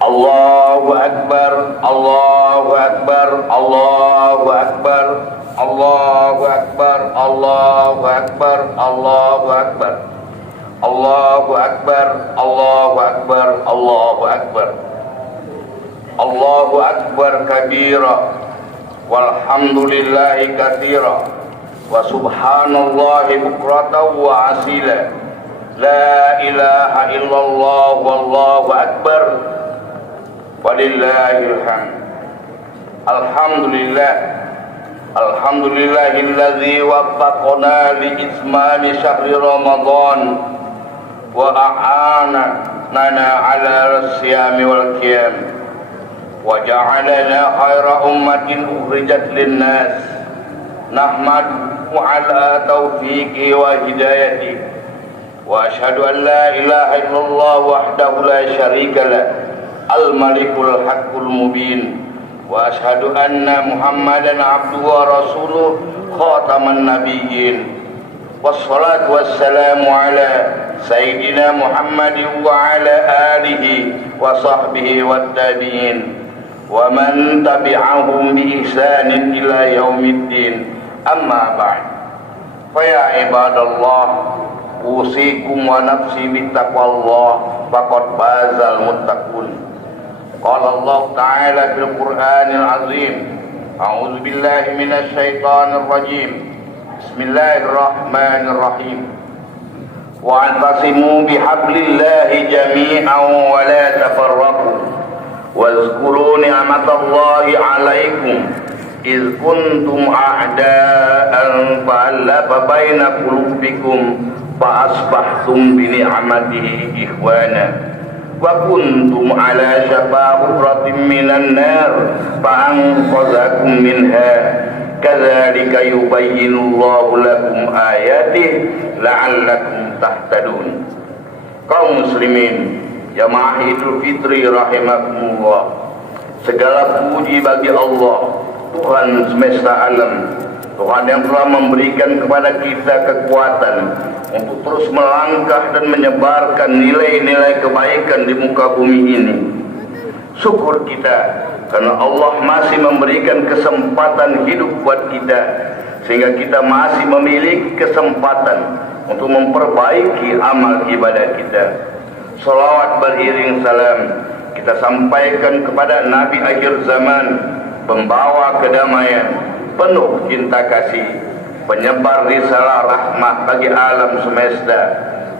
Allahu Akbar, Allahu Akbar, Allahu Akbar, Allahu Akbar, Allahu Akbar, Allahu Akbar, Allahu Akbar, Allahu Akbar, Allahu Akbar, Allahu Akbar kabira, walhamdulillahi katsira, wa subhanallahi bukratan wa asila, la ilaha illallah wallahu akbar, walillahil hamd. Alhamdulillah, alhamdulillahilladzi waffaqana li itmami syahri Ramadan wa a'anana ala siyami wal qiyam wa ja'alana khaira ummatin ukhrijat linnas nahmadu ala taufiqi wa hidayati wa ashhadu an la ilaha illallah wahdahu la syarika lah al-malikul haqqul mubin wa ashhadu anna muhammadan abduhu wa rasuluh khataman nabiyyin wassalatu wassalamu ala sayyidina muhammadin wa ala alihi wa sahbihi wat tabi'in wa man tabi'ahum bi ihsanin ila yaumiddin, amma ba'd. Fa ya ibadallah, usikum wa nafsi bittaqwallah, faqad fazal muttaqun. Qala Allah Ta'ala fil Qur'anil Azim, a'udzu billahi minasy syaithanir rajim. Bismillahirrahmanirrahim. Wa antasimu bihablillahi jami'an wa la tafarraqu. Wazkuru ni'matallahi 'alaikum iz kuntum a'da'an fa'alafa baina qulubikum fa asbahtum bi ni'matihi ikhwana wa kuntum ala syafa hufratin minan nar fa anqadhakum minha kadzalika yubayyinullahu lakum ayatihi la'allakum tahtadun. Kaum muslimin jamaah Idul Fitri rahimakumullah, segala puji bagi Allah, Tuhan semesta alam, Tuhan yang telah memberikan kepada kita kekuatan untuk terus melangkah dan menyebarkan nilai-nilai kebaikan di muka bumi ini. Syukur kita karena Allah masih memberikan kesempatan hidup buat kita, sehingga kita masih memiliki kesempatan untuk memperbaiki amal ibadah kita. Salawat beriring salam kita sampaikan kepada Nabi akhir zaman, pembawa kedamaian, penuh cinta kasih, penyebar risalah rahmah bagi alam semesta.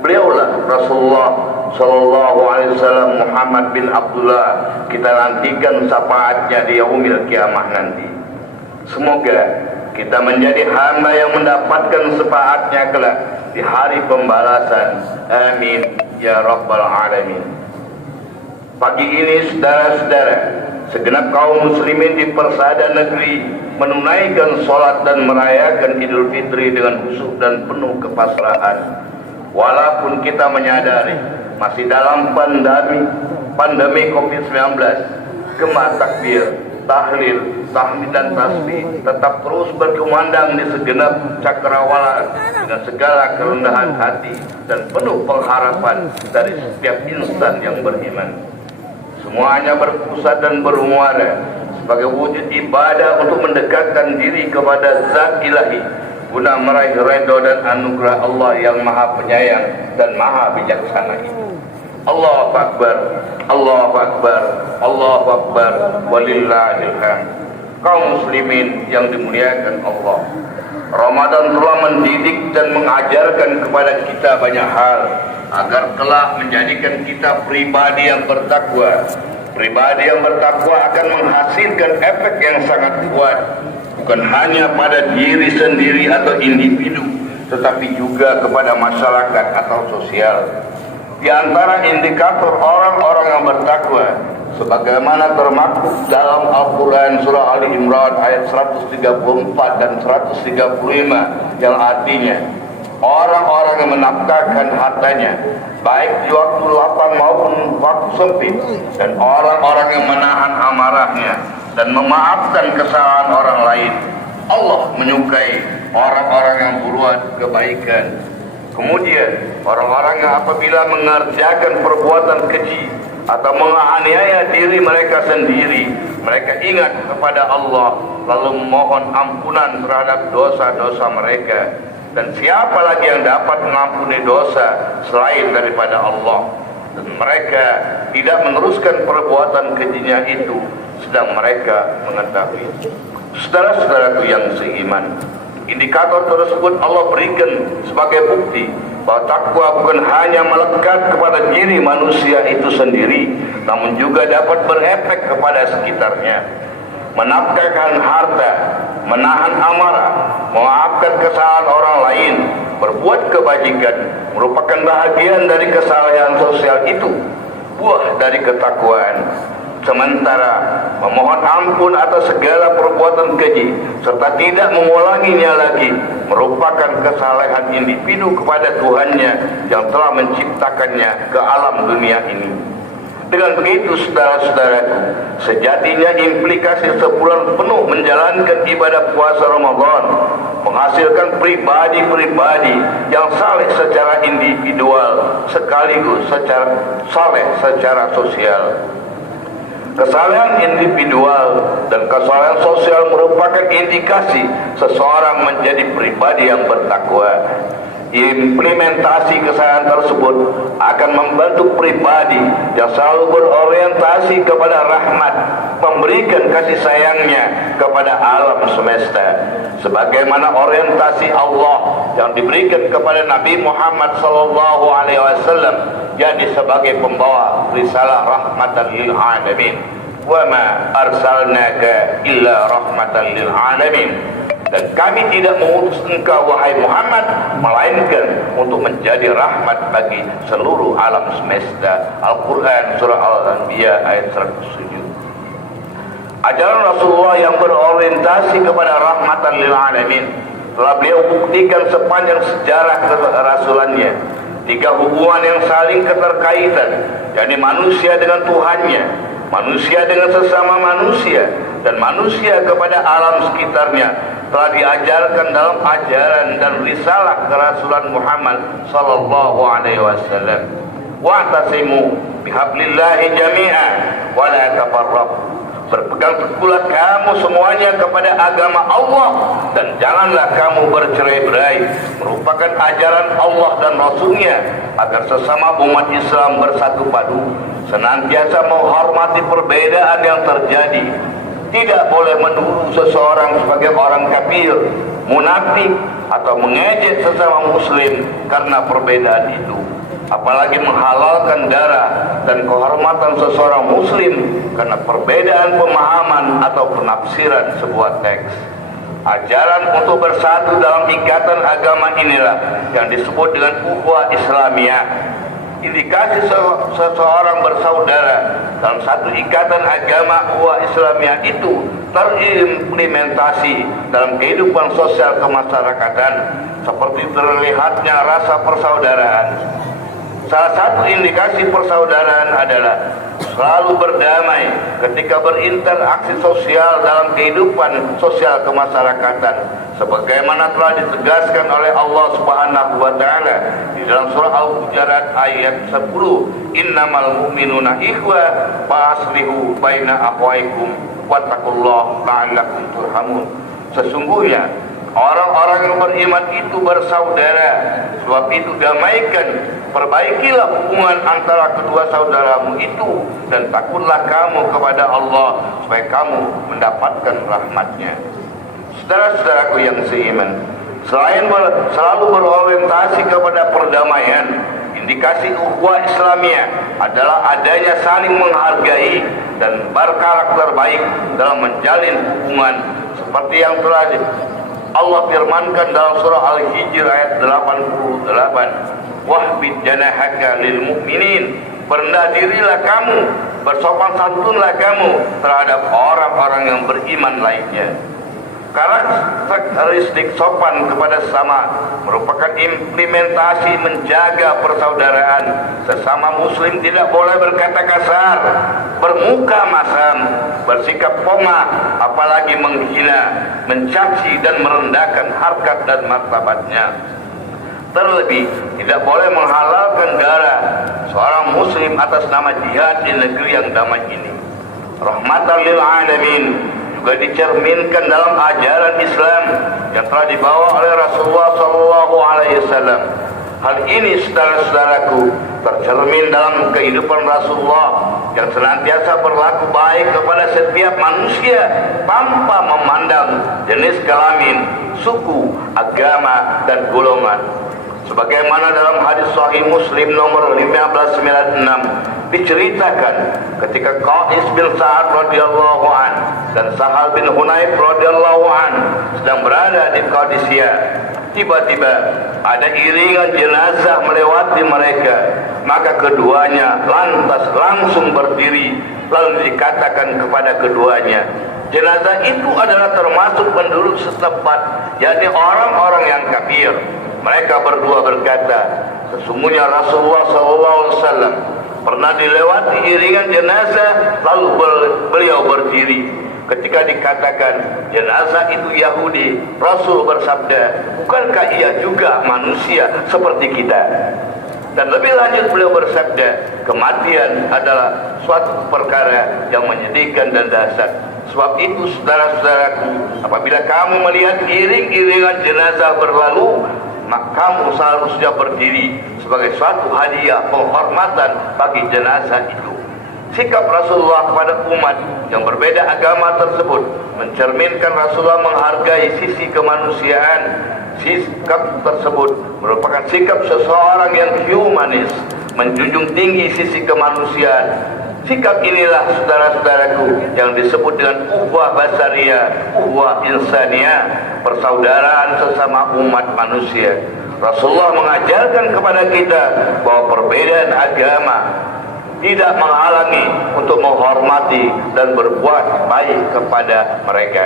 Beliaulah Rasulullah sallallahu alaihi wasallam Muhammad bin Abdullah. Kita nantikan syafaatnya di yaumil kiamah nanti. Semoga kita menjadi hamba yang mendapatkan syafaatnya kelak di hari pembalasan. Amin ya rabbal alamin. Pagi ini saudara-saudara, segenap kaum muslimin di persada negeri menunaikan sholat dan merayakan Idul Fitri dengan khusyuk dan penuh kepasrahan. Walaupun kita menyadari masih dalam pandemi COVID-19, gema takbir, tahlil, tahmid dan tasbih tetap terus berkumandang di segenap cakrawala dengan segala kerendahan hati dan penuh pengharapan dari setiap insan yang beriman. Semuanya berpusat dan bermuara sebagai wujud ibadah untuk mendekatkan diri kepada Zat Ilahi guna meraih ridha dan anugerah Allah yang Maha Penyayang dan Maha Bijaksana itu. Allahu Akbar, Allahu Akbar, Allahu Akbar, walillahil hamd. Kaum muslimin yang dimuliakan Allah, Ramadan telah mendidik dan mengajarkan kepada kita banyak hal agar kelak menjadikan kita pribadi yang bertakwa. Pribadi yang bertakwa akan menghasilkan efek yang sangat kuat, bukan hanya pada diri sendiri atau individu, tetapi juga kepada masyarakat atau sosial. Di antara indikator orang-orang yang bertakwa, sebagaimana termaktub dalam Al-Quran surah Ali Imran ayat 134 dan 135, yang artinya orang-orang yang menafkahkan hartanya baik di waktu lapang maupun waktu sempit, dan orang-orang yang menahan amarahnya dan memaafkan kesalahan orang lain. Allah menyukai orang-orang yang berbuat kebaikan. Kemudian orang-orang yang apabila mengerjakan perbuatan keji atau menganiaya diri mereka sendiri, mereka ingat kepada Allah lalu mohon ampunan terhadap dosa-dosa mereka. Dan siapa lagi yang dapat mengampuni dosa selain daripada Allah? Dan mereka tidak meneruskan perbuatan kejinya itu sedang mereka mengetahui. Saudara-saudaraku yang seiman, indikator tersebut Allah berikan sebagai bukti bahwa takwa bukan hanya melekat kepada diri manusia itu sendiri, namun juga dapat berefek kepada sekitarnya. Menafkahkan harta, menahan amarah, memaafkan kesalahan orang lain, berbuat kebajikan merupakan bahagian dari kesalahan sosial itu, buah dari ketakwaan. Sementara memohon ampun atas segala perbuatan keji serta tidak mengulanginya lagi merupakan kesalahan individu kepada Tuhannya yang telah menciptakannya ke alam dunia ini. Dengan begitu, saudara-saudaraku, sejatinya implikasi sebulan penuh menjalankan ibadah puasa Ramadan menghasilkan pribadi-pribadi yang saleh secara individual sekaligus saleh secara sosial. Kesalahan individual dan kesalahan sosial merupakan indikasi seseorang menjadi pribadi yang bertakwa. Implementasi kesalahan tersebut akan membentuk pribadi yang selalu berorientasi kepada rahmat, memberikan kasih sayangnya kepada alam semesta, sebagaimana orientasi Allah yang diberikan kepada Nabi Muhammad SAW, jadi sebagai pembawa risalah rahmatan lil alamin. Wa ma arsalnaka illa rahmatan lil alamin. Dan kami tidak mengutus engkau wahai Muhammad melainkan untuk menjadi rahmat bagi seluruh alam semesta. Al-Quran surah Al-Anbiya ayat 107. Ajaran Rasulullah yang berorientasi kepada rahmatan lil alamin telah beliau buktikan sepanjang sejarah kerasulannya. 3 hubungan yang saling keterkaitan, yakni manusia dengan Tuhannya, manusia dengan sesama manusia, dan manusia kepada alam sekitarnya telah diajarkan dalam ajaran dan risalah kerasulan Muhammad sallallahu alaihi wasallam. Wa'tasimu bihablillahi jami'a wa la tafarraqu. Berpegang teguhlah kamu semuanya kepada agama Allah dan janganlah kamu bercerai-berai. Merupakan ajaran Allah dan Rasulnya agar sesama umat Islam bersatu padu, senantiasa menghormati perbedaan yang terjadi. Tidak boleh menuduh seseorang sebagai orang kafir, munafik, atau mengejek sesama muslim karena perbedaan itu. Apalagi menghalalkan darah dan kehormatan seseorang muslim karena perbedaan pemahaman atau penafsiran sebuah teks. Ajaran untuk bersatu dalam ikatan agama inilah yang disebut dengan ukhuwah Islamiyah. Indikasi seseorang bersaudara dalam satu ikatan agama ukhuwah Islamiyah itu terimplementasi dalam kehidupan sosial kemasyarakatan seperti terlihatnya rasa persaudaraan. Salah satu indikasi persaudaraan adalah selalu berdamai ketika berinteraksi sosial dalam kehidupan sosial kemasyarakatan, sebagaimana telah ditegaskan oleh Allah Subhanahu wa taala di dalam surah Al-Hujurat ayat 10, innamal mu'minuna ikhwah fa'aslihu baina akhwaikum wattaqullaha la'allakum turhamun. Sesungguhnya orang-orang yang beriman itu bersaudara, sebab itu damaikan, perbaikilah hubungan antara kedua saudaramu itu, dan takutlah kamu kepada Allah supaya kamu mendapatkan rahmatnya. Saudara-saudaraku yang seiman, selain selalu berorientasi kepada perdamaian, indikasi ukhuwah Islamiyah adalah adanya saling menghargai dan berkarakter baik dalam menjalin hubungan, seperti yang telah Allah firmankan dalam surah Al-Hijr ayat 88, wahbid janahaka lil mu'minin, berendah dirilah kamu, bersopan santunlah kamu terhadap orang-orang yang beriman lainnya. Karakteristik sopan kepada sesama merupakan implementasi menjaga persaudaraan. Sesama muslim tidak boleh berkata kasar, bermuka masam, bersikap pongah, apalagi menghina, mencaci dan merendahkan harkat dan martabatnya. Terlebih tidak boleh menghalalkan darah seorang muslim atas nama jihad di negeri yang damai ini. Rahmatan lil alamin juga dicerminkan dalam ajaran Islam yang telah dibawa oleh Rasulullah SAW. Hal ini saudara-saudaraku tercermin dalam kehidupan Rasulullah yang senantiasa berlaku baik kepada setiap manusia tanpa memandang jenis kelamin, suku, agama, dan golongan. Sebagaimana dalam hadis Sahih Muslim nomor 1596 diceritakan ketika Qais bin Sa'ad radhiyallahu an dan Sahal bin Hunayf radhiyallahu an sedang berada di Qadisiyah, tiba-tiba ada iringan jenazah melewati mereka, maka keduanya lantas langsung berdiri lalu dikatakan kepada keduanya, jenazah itu adalah termasuk penduduk setempat, yakni orang-orang yang kafir. Mereka berdua berkata, sesungguhnya Rasulullah SAW pernah dilewati iringan jenazah lalu beliau berdiri. Ketika dikatakan jenazah itu Yahudi, Rasul bersabda, bukankah ia juga manusia seperti kita? Dan lebih lanjut beliau bersabda, kematian adalah suatu perkara yang menyedihkan dan dahsyat. Sebab itu saudara-saudaraku, apabila kamu melihat iring-iringan jenazah berlalu, maka kamu seharusnya berdiri sebagai suatu hadiah penghormatan bagi jenazah itu. Sikap Rasulullah kepada umat yang berbeda agama tersebut mencerminkan Rasulullah menghargai sisi kemanusiaan. Sikap tersebut merupakan sikap seseorang yang humanis, menjunjung tinggi sisi kemanusiaan. Sikap inilah saudara-saudaraku yang disebut dengan ukhuwah basariyah, ukhuwah insaniyah, persaudaraan sesama umat manusia. Rasulullah mengajarkan kepada kita bahwa perbedaan agama tidak menghalangi untuk menghormati dan berbuat baik kepada mereka.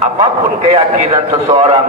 Apapun keyakinan seseorang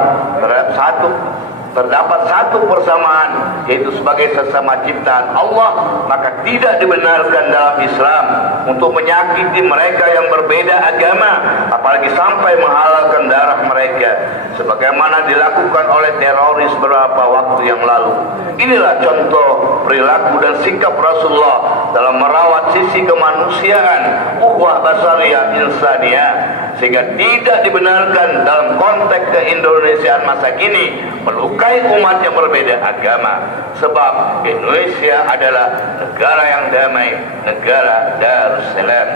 terdapat satu persamaan, yaitu sebagai sesama ciptaan Allah, maka tidak dibenarkan dalam Islam untuk menyakiti mereka yang berbeda agama, apalagi sampai menghalalkan darah mereka, sebagaimana dilakukan oleh teroris beberapa waktu yang lalu. Inilah contoh perilaku dan sikap Rasulullah dalam merawat sisi kemanusiaan, ukhuwah basariyah insaniyah, sehingga tidak dibenarkan dalam konteks keindonesiaan masa kini melukai umat yang berbeda agama, sebab Indonesia adalah negara yang damai, negara Darussalam.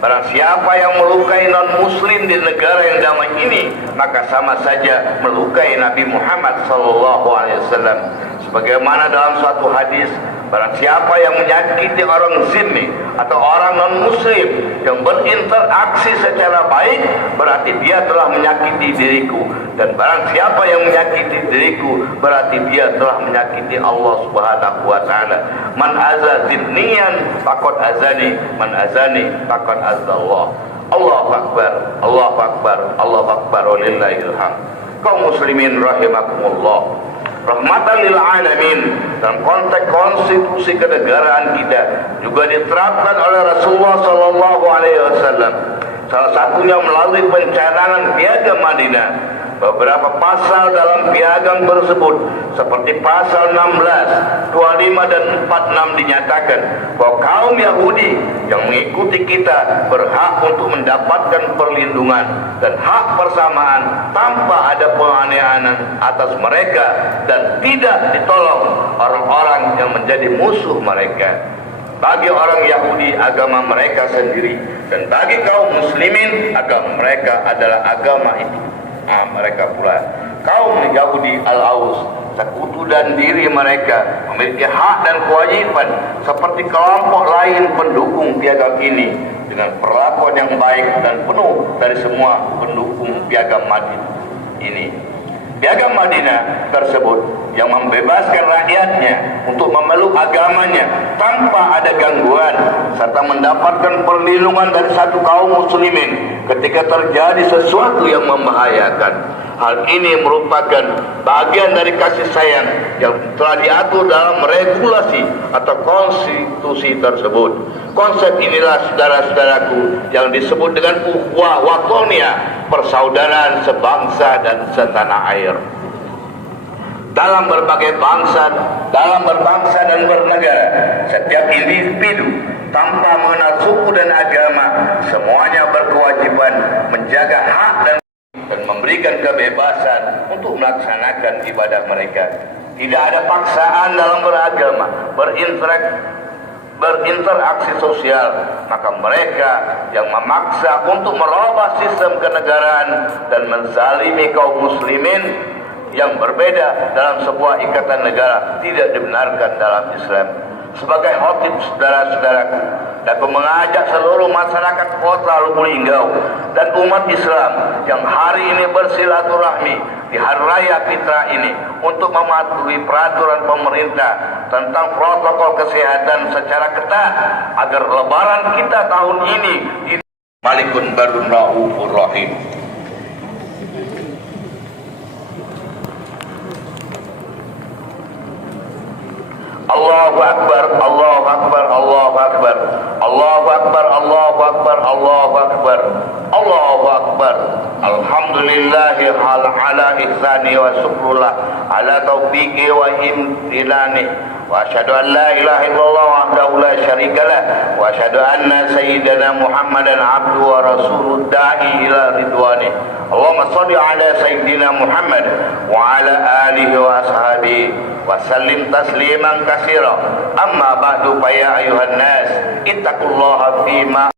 Barang siapa yang melukai non-muslim di negara yang damai ini, maka sama saja melukai Nabi Muhammad SAW. Sebagaimana dalam suatu hadis, barang siapa yang menyakiti orang zimmi atau orang non-muslim yang berinteraksi secara baik, berarti dia telah menyakiti diriku. Dan barang siapa yang menyakiti diriku, berarti dia telah menyakiti Allah Subhanahu wa ta'ala. Man azza zimniyan faqad azani, man azani faqad azzallah. Allahu akbar, Allahu akbar, Allahu akbar, walillahil hamd. Kaum muslimin rahimakumullah, rahmatan lil alamin, dalam konteks konstitusi kenegaraan kita juga diterapkan oleh Rasulullah SAW. Salah satunya melalui pencanangan Piagam Madinah. Beberapa pasal dalam piagam tersebut seperti pasal 16, 25 dan 46 dinyatakan bahwa kaum Yahudi yang mengikuti kita berhak untuk mendapatkan perlindungan dan hak persamaan tanpa ada penganiayaan atas mereka, dan tidak ditolong orang-orang yang menjadi musuh mereka. Bagi orang Yahudi agama mereka sendiri, dan bagi kaum muslimin agama mereka adalah agama itu. Mereka pula kaum Yahudi Al-Aus, sekutu dan diri mereka memiliki hak dan kewajiban seperti kelompok lain pendukung piagam ini dengan perlakuan yang baik dan penuh dari semua pendukung piagam Madinah ini. Piagam Madinah tersebut yang membebaskan rakyatnya untuk memeluk agamanya tanpa ada gangguan, serta mendapatkan perlindungan dari satu kaum muslimin ketika terjadi sesuatu yang membahayakan. Hal ini merupakan bagian dari kasih sayang yang telah diatur dalam regulasi atau konstitusi tersebut. Konsep inilah saudara-saudaraku yang disebut dengan ukhuwah watoniyah, persaudaraan sebangsa dan setanah air. dalam berbagai bangsa, dan bernegara. Setiap individu tanpa mengenal suku dan agama, semuanya berkewajiban menjaga hak dan memberikan kebebasan untuk melaksanakan ibadah mereka. Tidak ada paksaan dalam beragama, berinteraksi sosial. Maka mereka yang memaksa untuk merubah sistem kenegaraan dan menzalimi kaum muslimin yang berbeda dalam sebuah ikatan negara tidak dibenarkan dalam Islam. Sebagai khotib saudara-saudaraku, dapat mengajak seluruh masyarakat kota Lubuk Linggau dan umat Islam yang hari ini bersilaturahmi di Hari Raya Fitra ini untuk mematuhi peraturan pemerintah tentang protokol kesehatan secara ketat agar Lebaran kita tahun ini Malikun Barun Raufur Rahim. Allahu Akbar, Allahu Akbar, Allahu Akbar, Allahu Akbar, Allahu Akbar, Allahu Akbar, Allahu Akbar. Alhamdulillahi ala ihsani wa syukrullah ala taufiqi wa imtilani. Wa asyhadu an la ilaha illallah wahdahu la syarikalah wa asyhadu anna sayyidana Muhammadan abduhu wa rasuluh da'i ila ridwani. Allahumma shalli ala sayyidina Muhammad wa ala alihi wa ashabihi wa sallim tasliman katsira. Amma ba'du fa ya ayuhan nas ittaqullaha fima